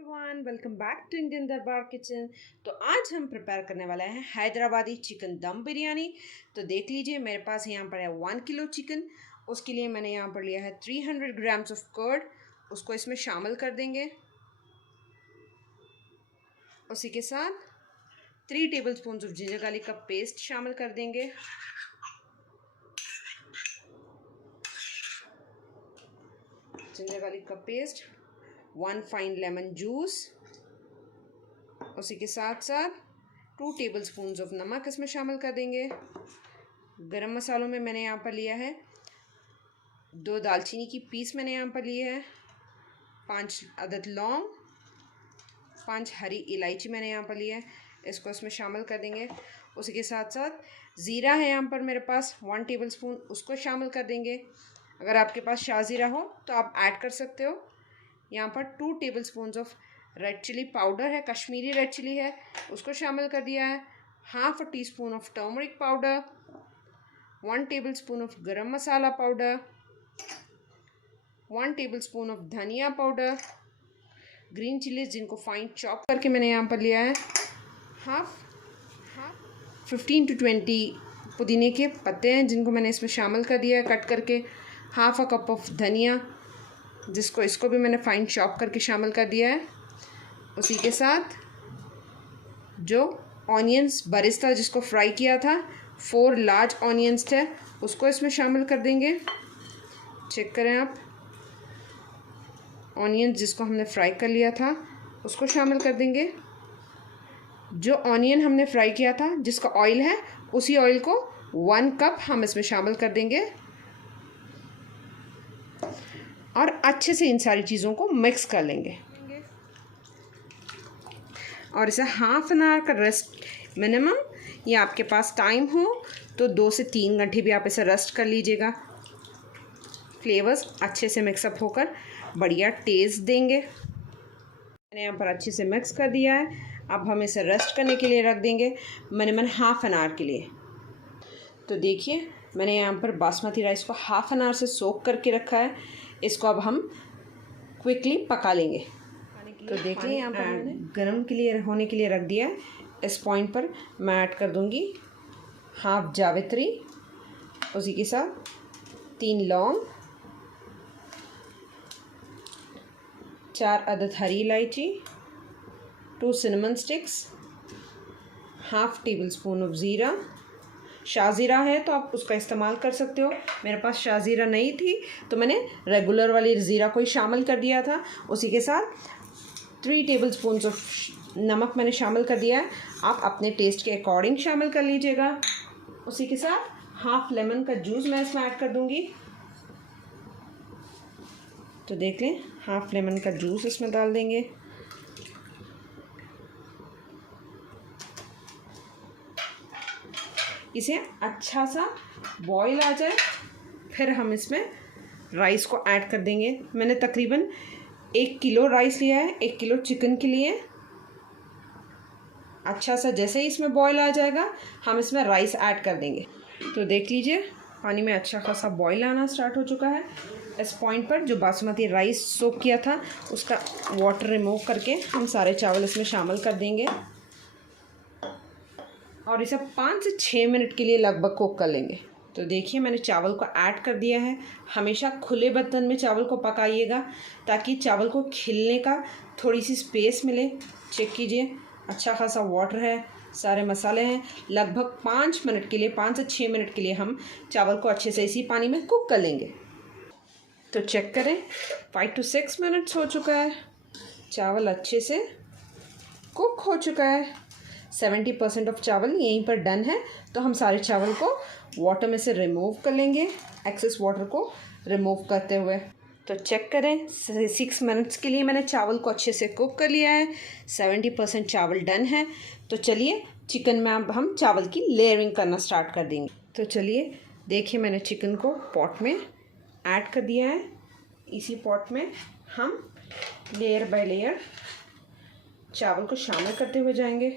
Everyone, welcome back to Indian Darbar kitchen. तो आज हम प्रिपेयर करने वाले हैं हैदराबादी चिकन दम बिरयानी। तो देख लीजिए, मेरे पास यहाँ पर है 1 किलो चिकन। उसके लिए मैंने यहाँ पर लिया है 300 ग्राम्स ऑफ कर्ड। उसको इसमें शामिल कर देंगे। उसी के साथ 3 टेबलस्पून ऑफ जिंजर गार्लिक का पेस्ट शामिल कर देंगे। जिंजर गार्लिक का पेस्ट, 1 फाइन लेमन जूस। उसी के साथ साथ 2 टेबलस्पून ऑफ नमक इसमें शामिल कर देंगे। गरम मसालों में मैंने यहाँ पर लिया है 2 दालचीनी की पीस मैंने यहाँ पर लिए है, 5 अदद लौंग, 5 हरी इलायची मैंने यहाँ पर लिया है। इसको इसमें शामिल कर देंगे। उसी के साथ साथ ज़ीरा है यहाँ पर मेरे पास 1 टेबलस्पून, उसको शामिल कर देंगे। अगर आपके पास शाह ज़ीरा हो तो आप ऐड कर सकते हो। यहाँ पर 2 tablespoon of red chilli powder है, कश्मीरी रेड चिली है, उसको शामिल कर दिया है। Half tea spoon of turmeric powder, 1 tablespoon of गरम मसाला पाउडर, 1 टेबलस्पून ऑफ धनिया पाउडर, ग्रीन चिलीज जिनको फाइन चॉप करके मैंने यहाँ पर लिया है, हाफ 15 to 20 पुदीने के पत्ते हैं जिनको मैंने इसमें शामिल कर दिया है कट करके, हाफ कप ऑफ धनिया इसको भी मैंने फाइन चॉप करके शामिल कर दिया है। उसी के साथ जो ऑनियंस बरिस्ता जिसको फ्राई किया था, 4 लार्ज ऑनियंस थे, उसको इसमें शामिल कर देंगे। चेक करें आप, ऑनियंस जिसको हमने फ्राई कर लिया था उसको शामिल कर देंगे। जो ऑनियन हमने फ्राई किया था जिसका ऑयल है, उसी ऑयल को 1 कप हम इसमें शामिल कर देंगे और अच्छे से इन सारी चीज़ों को मिक्स कर लेंगे और इसे हाफ एन आवर का रेस्ट मिनिमम, या आपके पास टाइम हो तो 2 से 3 घंटे भी आप इसे रेस्ट कर लीजिएगा। फ्लेवर्स अच्छे से मिक्सअप होकर बढ़िया टेस्ट देंगे। मैंने यहाँ पर अच्छे से मिक्स कर दिया है। अब हम इसे रेस्ट करने के लिए रख देंगे मिनिमम हाफ एन आवर के लिए। तो देखिए, मैंने यहाँ पर बासमती राइस को हाफ एन आवर से सोक करके रखा है। इसको अब हम क्विकली पका लेंगे। तो देखिए, यहाँ पर मैंने गर्म के लिए होने के लिए रख दिया है। इस पॉइंट पर मैं ऐड कर दूँगी हाफ जावित्री, उसी के साथ 3 लौंग, 4 अदद हरी इलायची, 2 cinnamon sticks, half table spoon of ज़ीरा। शाह ज़ीरा है तो आप उसका इस्तेमाल कर सकते हो। मेरे पास शाह ज़ीरा नहीं थी तो मैंने रेगुलर वाली ज़ीरा को ही शामिल कर दिया था। उसी के साथ 3 टेबलस्पून ऑफ नमक मैंने शामिल कर दिया है। आप अपने टेस्ट के अकॉर्डिंग शामिल कर लीजिएगा। उसी के साथ हाफ लेमन का जूस मैं इसमें ऐड कर दूंगी। तो देख लें, हाफ लेमन का जूस इसमें डाल देंगे। इसे अच्छा सा बॉईल आ जाए, फिर हम इसमें राइस को ऐड कर देंगे। मैंने तकरीबन 1 किलो राइस लिया है 1 किलो चिकन के लिए। अच्छा सा जैसे ही इसमें बॉईल आ जाएगा, हम इसमें राइस ऐड कर देंगे। तो देख लीजिए, पानी में अच्छा खासा बॉईल आना स्टार्ट हो चुका है। इस पॉइंट पर जो बासमती राइस सोक किया था उसका वाटर रिमूव करके हम सारे चावल इसमें शामिल कर देंगे और इसे 5 से 6 मिनट के लिए लगभग कुक कर लेंगे। तो देखिए, मैंने चावल को ऐड कर दिया है। हमेशा खुले बर्तन में चावल को पकाइएगा ताकि चावल को खिलने का थोड़ी सी स्पेस मिले। चेक कीजिए, अच्छा खासा वाटर है, सारे मसाले हैं। लगभग 5 मिनट के लिए, 5 से 6 मिनट के लिए हम चावल को अच्छे से इसी पानी में कुक कर लेंगे। तो चेक करें, 5 to 6 मिनट्स हो चुका है। चावल अच्छे से कुक हो चुका है। 70% ऑफ चावल यहीं पर डन है। तो हम सारे चावल को वाटर में से रिमूव कर लेंगे, एक्सेस वाटर को रिमूव करते हुए। तो चेक करें, 6 मिनट्स के लिए मैंने चावल को अच्छे से कुक कर लिया है। 70% चावल डन है। तो चलिए, चिकन में अब हम चावल की लेयरिंग करना स्टार्ट कर देंगे। तो चलिए देखिए, मैंने चिकन को पॉट में ऐड कर दिया है। इसी पॉट में हम लेयर बाय लेयर चावल को शामिल करते हुए जाएंगे।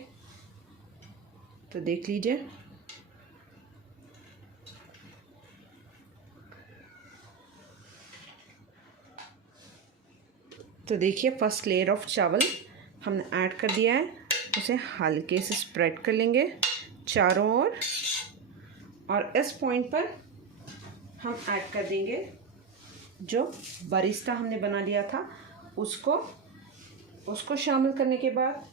तो देख लीजिए, तो देखिए फर्स्ट लेयर ऑफ चावल हमने ऐड कर दिया है, उसे हल्के से स्प्रेड कर लेंगे चारों ओर। और इस पॉइंट पर हम ऐड कर देंगे जो बरिस्ता हमने बना लिया था उसको शामिल करने के बाद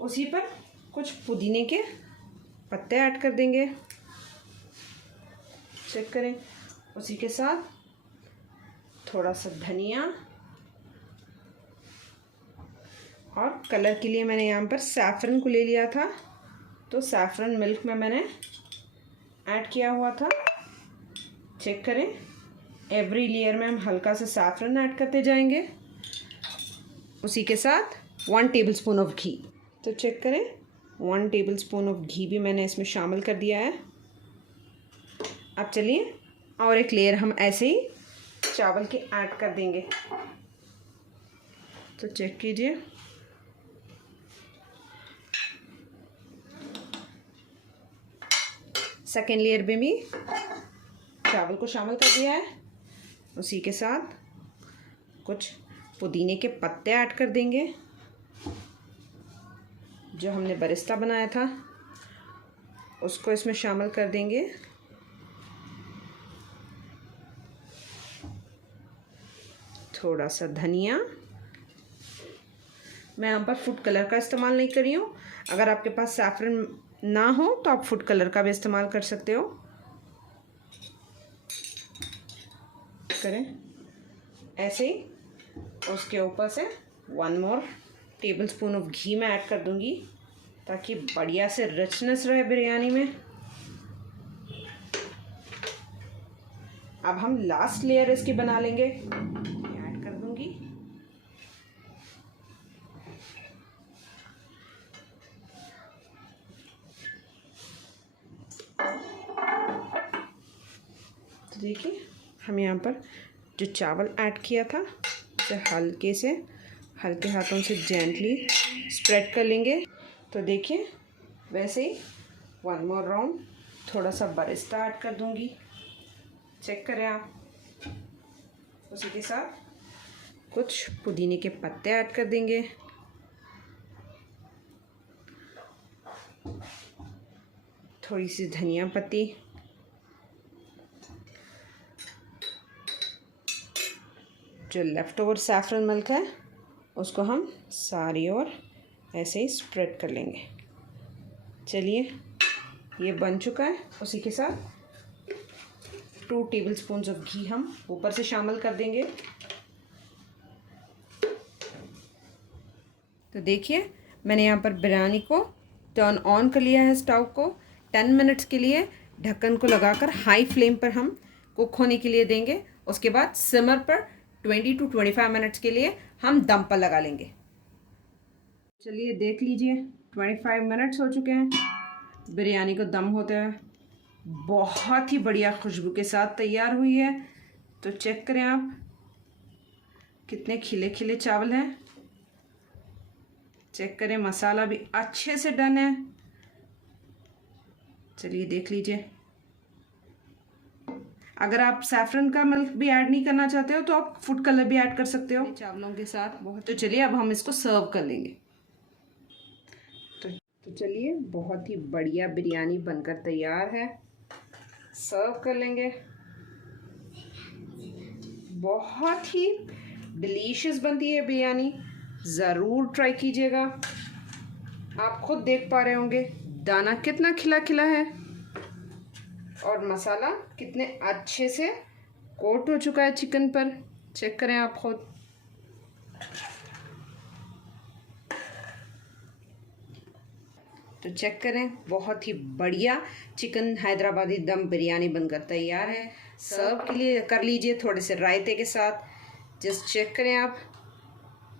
उसी पर कुछ पुदीने के पत्ते ऐड कर देंगे। चेक करें, उसी के साथ थोड़ा सा धनिया, और कलर के लिए मैंने यहाँ पर सैफरन को ले लिया था, तो सैफरन मिल्क में मैंने ऐड किया हुआ था। चेक करें, एवरी लेयर में हम हल्का सा सैफरन ऐड करते जाएंगे, उसी के साथ 1 टेबलस्पून ऑफ घी। तो चेक करें, 1 टेबलस्पून ऑफ घी भी मैंने इसमें शामिल कर दिया है। अब चलिए और एक लेयर हम ऐसे ही चावल की ऐड कर देंगे। तो चेक कीजिए, सेकेंड लेयर में भी चावल को शामिल कर दिया है, उसी के साथ कुछ पुदीने के पत्ते ऐड कर देंगे जो हमने बरिस्ता बनाया था, उसको इसमें शामिल कर देंगे। थोड़ा सा धनिया, मैं यहाँ पर फूड कलर का इस्तेमाल नहीं कर रही हूँ, अगर आपके पास सैफरन ना हो तो आप फूड कलर का भी इस्तेमाल कर सकते हो। करें ऐसे ही, उसके ऊपर से 1 मोर टेबलस्पून ऑफ घी मैं ऐड कर दूंगी ताकि बढ़िया से रिचनेस रहे बिरयानी में। अब हम लास्ट लेयर इसकी बना लेंगे, ऐड कर दूंगी। तो देखिए, हम यहाँ पर जो चावल ऐड किया था उसे हल्के हाथों से जेंटली स्प्रेड कर लेंगे। तो देखिए, वैसे ही 1 मोर राउंड थोड़ा सा बरिस्ता ऐड कर दूंगी। चेक करें आप, उसी के साथ कुछ पुदीने के पत्ते ऐड कर देंगे। थोड़ी सी धनिया पत्ती, जो लेफ़्ट ओवर सैफरन मिल्क है उसको हम सारी ओर ऐसे ही स्प्रेड कर लेंगे। चलिए, ये बन चुका है। उसी के साथ 2 टेबलस्पून ऑफ घी हम ऊपर से शामिल कर देंगे। तो देखिए, मैंने यहाँ पर बिरयानी को टर्न ऑन कर लिया है। स्टोव को 10 मिनट्स के लिए ढक्कन को लगाकर हाई फ्लेम पर हम कुक होने के लिए देंगे। उसके बाद सिमर पर 20 to 25 मिनट्स के लिए हम दम पर लगा लेंगे। चलिए देख लीजिए, 25 मिनट्स हो चुके हैं बिरयानी को दम होते हुए। बहुत ही बढ़िया खुशबू के साथ तैयार हुई है। तो चेक करें आप, कितने खिले खिले चावल हैं। चेक करें, मसाला भी अच्छे से डन है। चलिए देख लीजिए, अगर आप सैफरन का मिल्क भी ऐड नहीं करना चाहते हो तो आप फूड कलर भी ऐड कर सकते हो चावलों के साथ। तो चलिए अब हम इसको सर्व कर लेंगे। तो चलिए, बहुत ही बढ़िया बिरयानी बनकर तैयार है, सर्व कर लेंगे। बहुत ही डिलीशियस बनती है बिरयानी, ज़रूर ट्राई कीजिएगा। आप खुद देख पा रहे होंगे दाना कितना खिला खिला है और मसाला कितने अच्छे से कोट हो चुका है चिकन पर। चेक करें आप खुद। तो चेक करें, बहुत ही बढ़िया चिकन हैदराबादी दम बिरयानी बनकर तैयार है। सर्व के लिए कर लीजिए थोड़े से रायते के साथ। जस्ट चेक करें आप,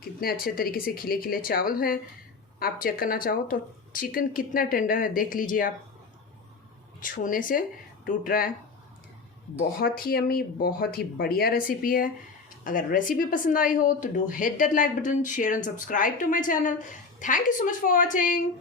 कितने अच्छे तरीके से खिले खिले चावल हैं। आप चेक करना चाहो तो चिकन कितना टेंडर है, देख लीजिए आप, छूने से टूट रहा है। बहुत ही यम्मी, बहुत ही बढ़िया रेसिपी है। अगर रेसिपी पसंद आई हो तो do hit that like button, share and subscribe to my channel. Thank you so much for watching.